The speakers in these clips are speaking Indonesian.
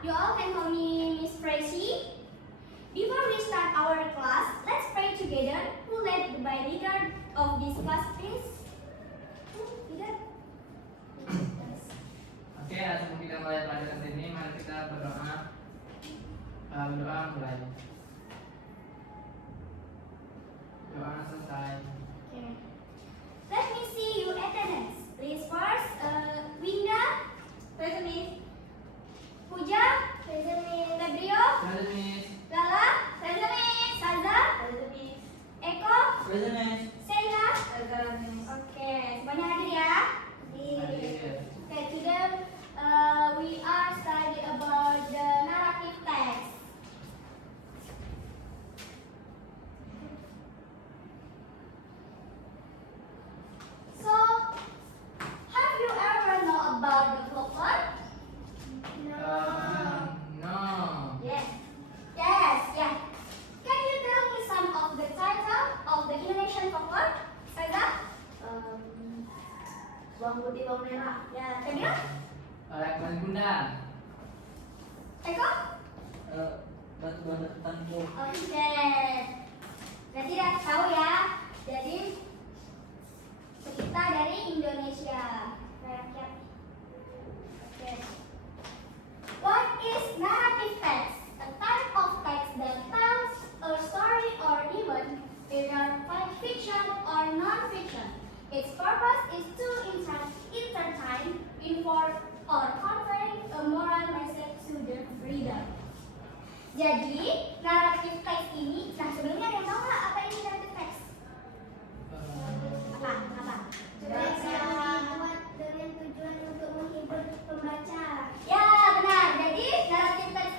You all can call me Miss Tracy. Before we start our class, let's pray together. Who led by leader of this class, please? Who leader? Oke, sebelum kita mulai pelajaran ini, mari kita berdoa. Berdoa mulai. Doa selesai. Okay. Let me see you attendance. Please first, Winda, present Miss. Puja, present Miss. Febrio, Present Miss. Lala, present Miss. Saza, present Miss. Eko, Present Miss. Sheila, present Miss. Oke, semuanya hadir ya. Hadir. Okay, today we are studying about the narrative text. So, have you ever know about the folklore? No. Yes. Yes, yeah. Can you tell me some of the title of the Indonesian folklore? Saza? Bawang putih, bawang merah. Ya, Febrio? Lakman Bunda. Eko? Batu Banda Tangguh. Oke. Berarti udah tahu ya. Jadi cerita dari Indonesia. Rakyat. Oke. What is narrative text? A type of text that tells a story or even whether fiction or non-fiction. Its purpose is to entertain, inform, or convey a moral message to the reader. Jadi, naratif teks ini, nah sebelumnya ada yang tahu nggak apa ini naratif teks? Apa? Dibuat dengan tujuan untuk menghibur pembaca. Ya, benar. Jadi,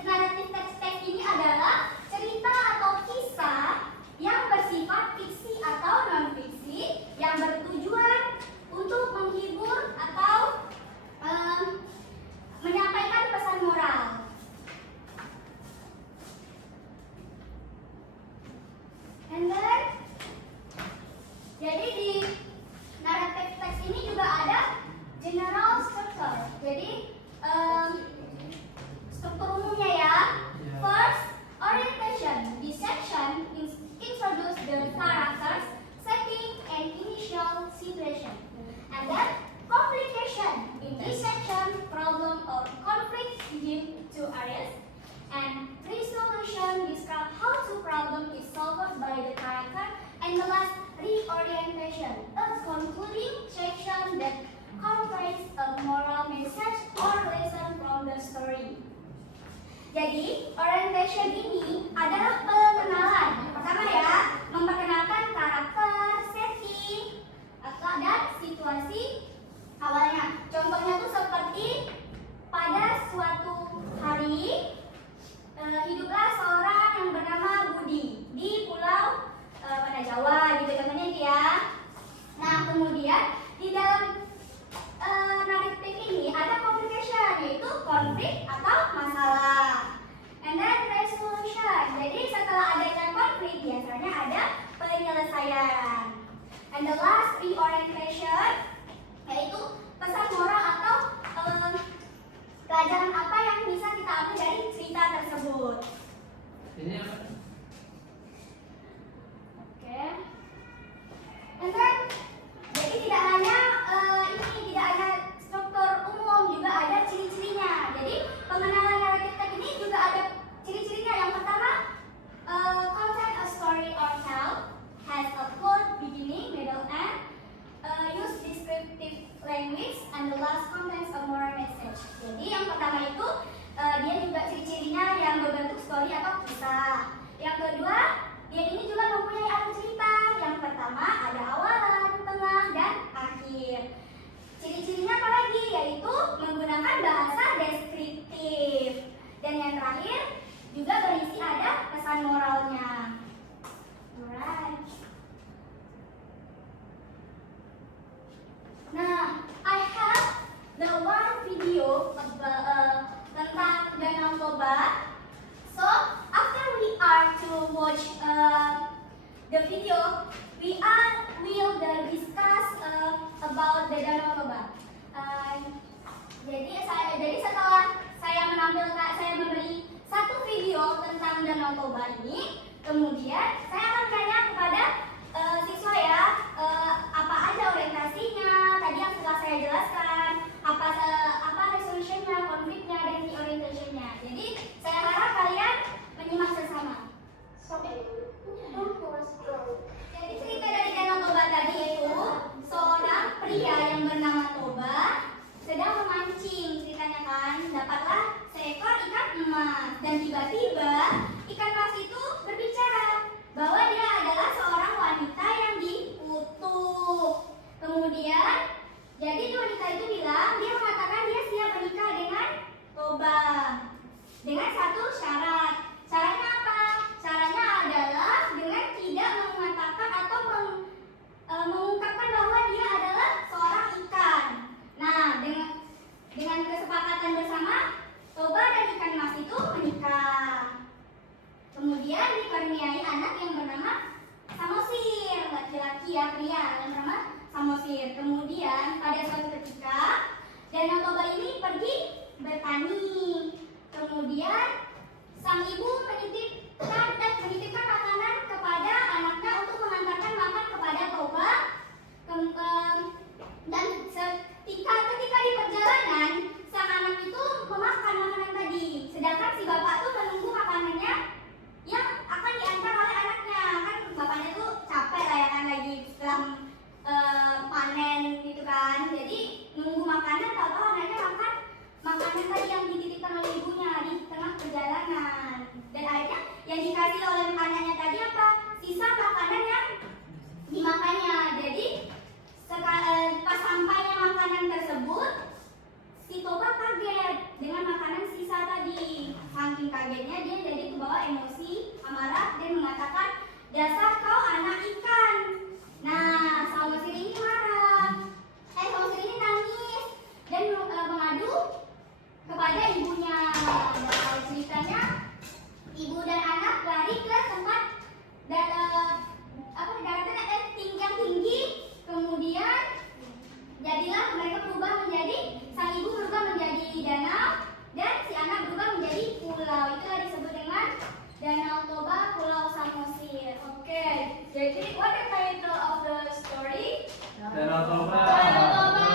naratif teks ini adalah cerita atau kisah yang bersifat fiksi atau non-fiksi yang bertujuan untuk menghibur atau menyampaikan pesan moral. And then, jadi di naratif teks ini juga ada general structure. Jadi struktur umumnya ya. First, orientation. This section introduce the characters, setting, and initial situation. And then, complication. In this section, problem or conflict within two areas. And resolution describe how the problem is solved by the character. And the last, reorientation, a concluding section that conveys a moral message or lesson from the story. Jadi, orientation ini adalah pengenalan. Yang pertama ya, memperkenalkan karakter, setting, dan situasi awalnya. Contohnya tuh seperti pada suatu hari hiduplah seorang yang bernama Budi di pulau pada Jawa gitu contohnya itu ya. Nah kemudian di dalam naratif ini ada complication yaitu konflik atau masalah. And then resolution. Jadi setelah adanya konflik biasanya ada penyelesaian. And the last reorientation yaitu pesan moral atau pelajaran apa yang bisa kita ambil dari cerita tersebut. Ini apa? Oke. And then, jadi tidak hanya tidak hanya struktur umum, juga ada ciri-cirinya. Jadi pengenalan naratif teks ini juga ada ciri-cirinya. Yang pertama, content a story or tell has a plot beginning, middle, and use descriptive language, and the last contains a moral message. Jadi yang pertama itu dia juga ciri-cirinya yang berbentuk story atau kisah. Yang kedua, dia ini juga mempunyai alur cerita. Yang pertama ada awalan, tengah, dan akhir. Ciri-cirinya apa lagi? Yaitu menggunakan bahasa deskriptif. Dan yang terakhir juga berisi ada pesan moralnya. Alright. Nah, I have the one video tentang Danau Toba. So, after we are to watch the video, we will discuss about the Danau Toba. Danau Toba ini. Kemudian saya akan bertanya kepada siswa ya, apa aja orientasinya tadi yang sudah saya jelaskan, apa resolutionnya, konfliknya, dan key orientationnya. Jadi saya harap kalian menyimak bersama. Jadi cerita dari Danau Toba tadi yaitu seorang pria yang bernama Toba sedang memancing, ceritanya kan, dapatlah seekor ikan emas dan tiba-tiba ikan emas itu berbicara bahwa dia adalah seorang wanita yang dikutuk. Kemudian jadi wanita itu bilang, dia mengatakan dia siap menikah dengan Toba dengan satu syarat. Syaratnya apa? Syaratnya adalah dengan tidak mengatakan atau mengungkapkan bahwa dia adalah seorang ikan. Nah, dengan kesepakatan bersama, Toba dan ikan emas itu menikah. Kemudian dikaruniai anak yang bernama Samosir, laki-laki ya, pria yang bernama Samosir. Kemudian pada suatu ketika Danau Toba ini pergi bertani. Kemudian sang ibu menitipkan makanan kepada anaknya untuk mengantarkan makan kepada Toba. Dan ketika di perjalanan sang anak itu memakan makanan tadi, sedangkan si bapak tuh menunggu makanannya yang akan diantar oleh anaknya. Kan bapaknya tuh capek lah ya kan, lagi setelah panen gitu kan, jadi nunggu makanan, tahu-tahu anaknya makan makanan tadi yang dititipkan oleh ibunya di tengah perjalanan. Dan akhirnya yang dikasih oleh anaknya tadi apa? Sisa makanan yang dimakannya. Jadi pas sampainya makanan tersebut, si Toba kaget dengan makanan sisa tadi. Saking kagetnya dia jadi kebawa emosi, amarah, dan mengatakan, "Dasar kau anak ikan." Nah, Samosir ini marah. Samosir ini nangis dan mengadu kepada ibunya. Dan ceritanya, ibu dan anak lari ke tempat daratan yang tinggi. Kemudian jadilah mereka berubah menjadi, sang ibu berubah menjadi danau dan si anak berubah menjadi pulau. Itulah disebut dengan Danau Toba, Pulau Samosir. Oke, jadi what the title of the story? Danau Toba. Danau Toba.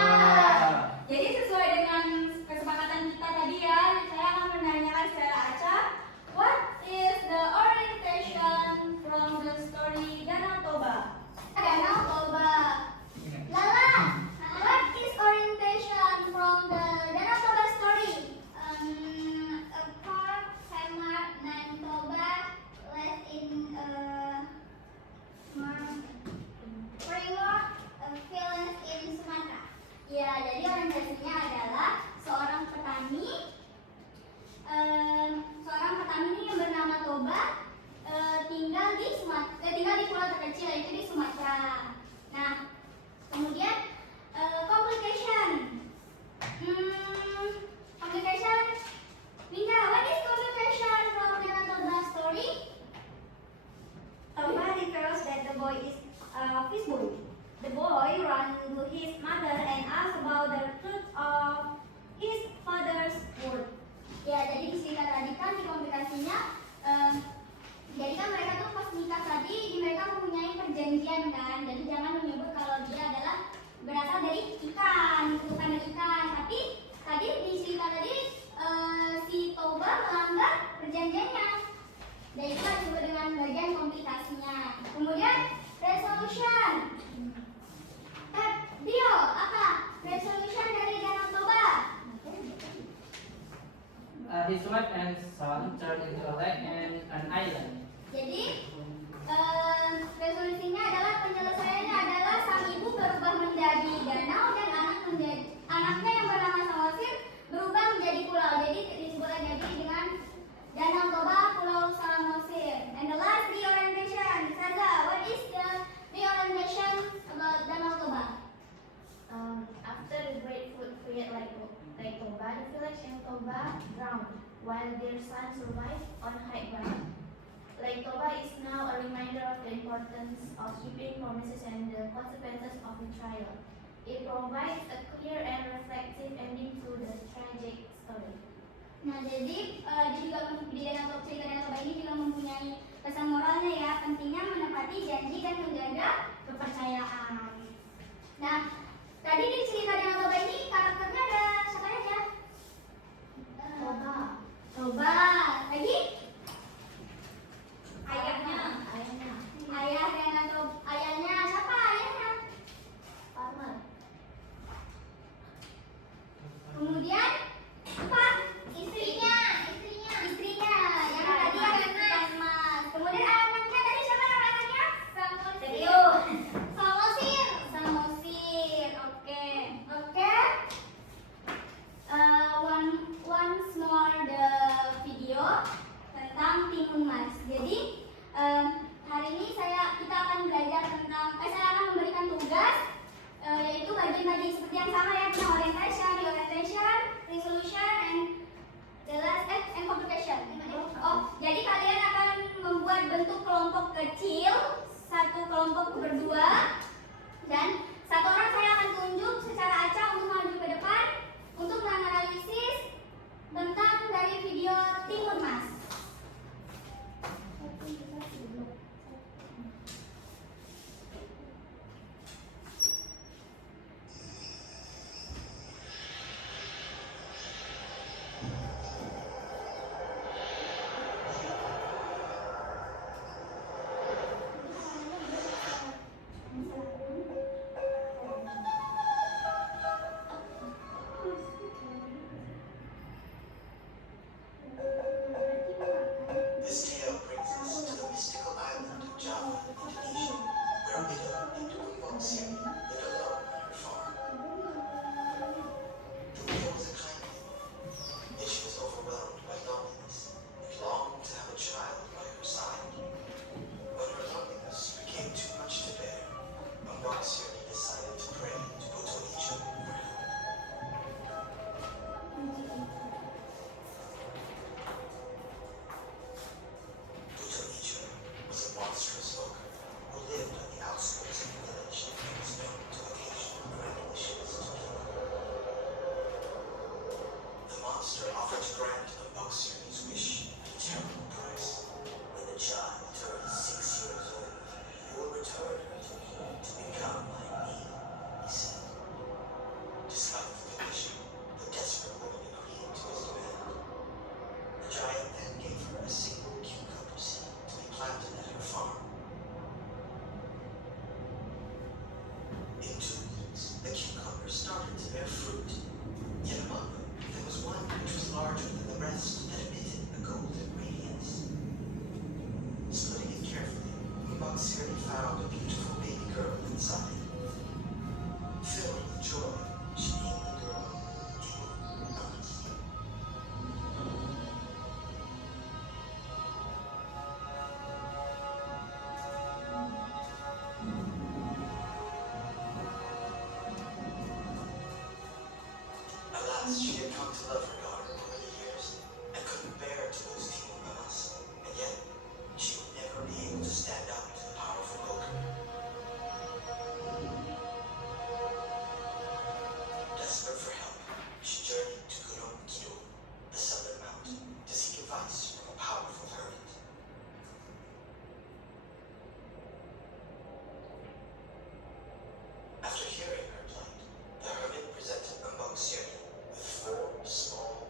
Jadi sesuai dengan kesepakatan kita tadi ya, saya akan menanyakan secara acak, what is the orientation from the story Danau Toba? Danau Toba. Lala, what is orientation from the Danau Toba story? A park famous named Toba lives in a framework village in Sumatera. Ya, jadi orientasinya adalah seorang petani ini yang bernama Toba tinggal di pulau terkecil yaitu di Sumatera. Nah, kemudian complication. Linda, what is complication from Danau Toba story? Toba recalls that the boy is a fish boy. The boy ran to his mother and asked about the truth of his father's word. Ya, jadi di sini tadi kan di komplikasinya, jadi kan mereka tuh pas nikah tadi, mereka mempunyai perjanjian kan, jadi jangan menyebut kalau dia adalah berasal dari ikan, bukan dari ikan. Tapi tadi di cerita tadi si Toba melanggar perjanjiannya, dan itu disebut dengan bagian komplikasinya. Kemudian resolution. Dio, apa resolution dari Danau Toba? His wife and son turned into a lake and an island. Jadi resolusinya adalah, penyelesaiannya adalah sang ibu berubah menjadi danau dan anaknya yang bernama Samosir berubah menjadi pulau. Jadi disebutlah jadi dengan Danau Toba, Pulau Samosir. And the last reorientation. Sarza, what is the reorientation about Danau Toba? After the great flood created Lake Toba, the village in Toba drowned, while their son survived on high ground. Lake Toba is now a reminder of the importance of keeping promises and the consequences of betrayal. It provides a clear and reflective ending to the tragic story. Nah, jadi di danau cerita Danau Toba ini juga mempunyai pesan moralnya ya, pentingnya menepati janji dan menjaga kepercayaan. Nah, tadi di cerita Danau Toba ini karakternya ada siapa aja? Toba. Toba. Lagi? Ayahnya. Ayahnya. Ayahnya siapa ayahnya? Farmer. Kemudian apa? Istrinya yang tadi ikan mas. Kemudian anaknya tadi siapa nama anaknya? Samosir. Oke. Once more the video tentang timun mas. Jadi hari ini kita akan belajar tentang saya akan memberikan tugas yaitu bagi-bagi seperti yang sama ya, tentang orientation, reorientation, resolution, and the last and complication. Jadi kalian akan membuat bentuk kelompok kecil, satu kelompok berdua, dan satu orang saya akan tunjuk secara acak untuk maju ke depan untuk menganalisis tentang dari video timun mas. This tale brings us to the mystical island of Java, Indonesia, where a widow named Kumbang Siri lived alone on her farm. The widow was a kindly woman, yet she was overwhelmed by loneliness and longed to have a child by her side. When her loneliness became too much to bear, Kumbang Siri decided to pray to Buto Ijo for help. Buto Ijo was a monstrous ogre who lived on the outskirts of the village and was known to occasionally grant wishes to people. The monster offered to grant Mboksyuri's wish at a terrible price. When the child turns 6 years old, you will return her to me to become like me, he said. Despite the condition, the desperate woman agreed to his demand. The giant then gave her a single cucumber seed to be planted at her farm. In 2 weeks, the cucumbers started to bear fruit. Yet among them, there was one which was larger than the rest and emitted a golden radiance. Splitting it carefully, Mboksyuri found a beautiful baby girl inside. Filled with joy, she named the girl Timun Mas. Alas, she had come to love her daughter over the years and couldn't bear to lose Timun Mas, and yet she would never be able to stand up to the powerful ogre. Desperate for help, she journeyed to Gunung Kidul, the southern mountain, to seek advice from a powerful hermit. After hearing her plight, the hermit presented Mboksyuri with 4 small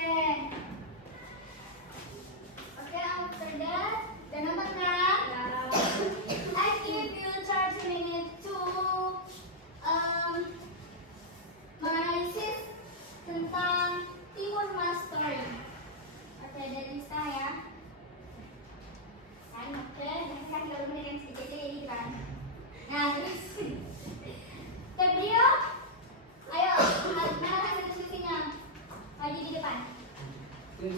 Okay. Okay, after that, udah nonton kan? I give you 30 minutes to menganalisis tentang Timur Mas story. Oke, dari Nista ya. Kan, oke, nanti kan 30 menit yang sedikit ini kan. Nah, terus Febrio, ayo, mana hasil diskusinya? Maju di depan. Ini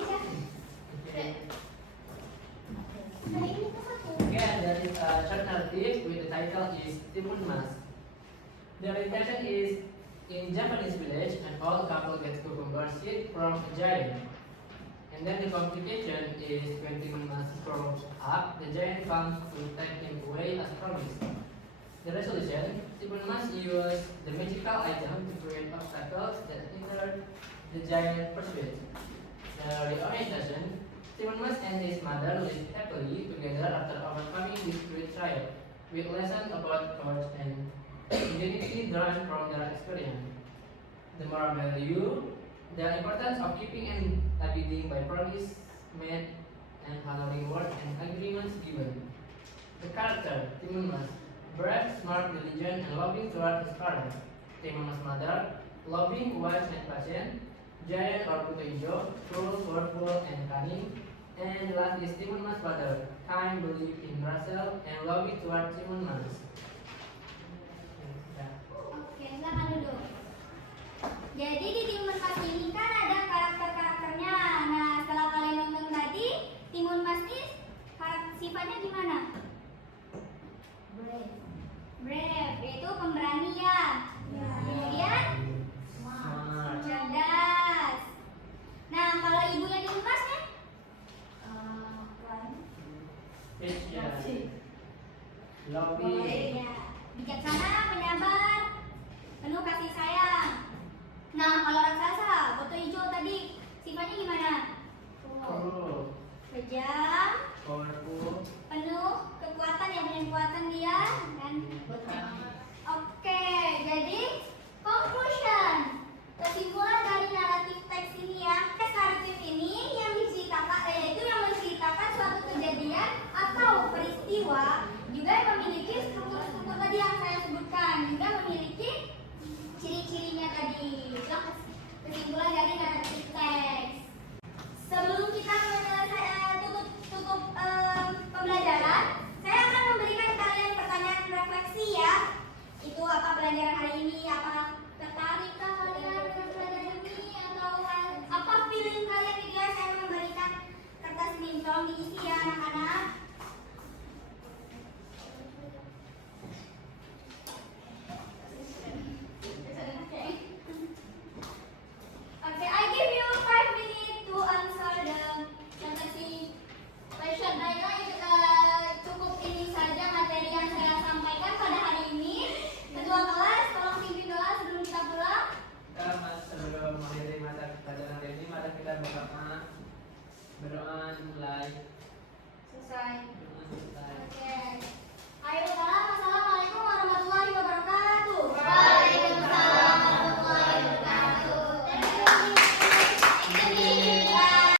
ya. Nah, ini ke satu. Again, there is a short narrative with the title is Timun Mas. The intention is in Japanese village, an old couple gets cucumber seed from a giant. And then the complication is when Timun Mas grows up, the giant comes to take him away as promised. The resolution, Timun Mas uses the magical item to create obstacles that hinder the giant pursuit. The reorientation, Timun Mas and his mother live happily together after overcoming this great trial, with lessons about courage and ingenuity drawn from their experience. The moral value, the importance of keeping and abiding by promise made and honoring words and agreements given. The character, Timun Mas, brave, smart, diligent, and loving toward his father. Timun Mas' mother, loving, wise, and patient. Giant or Kuto Ijo, cruel, powerful, and cunning. And last is Timun Mas' father, kind, believe in Russell, and loving toward Timun Mas.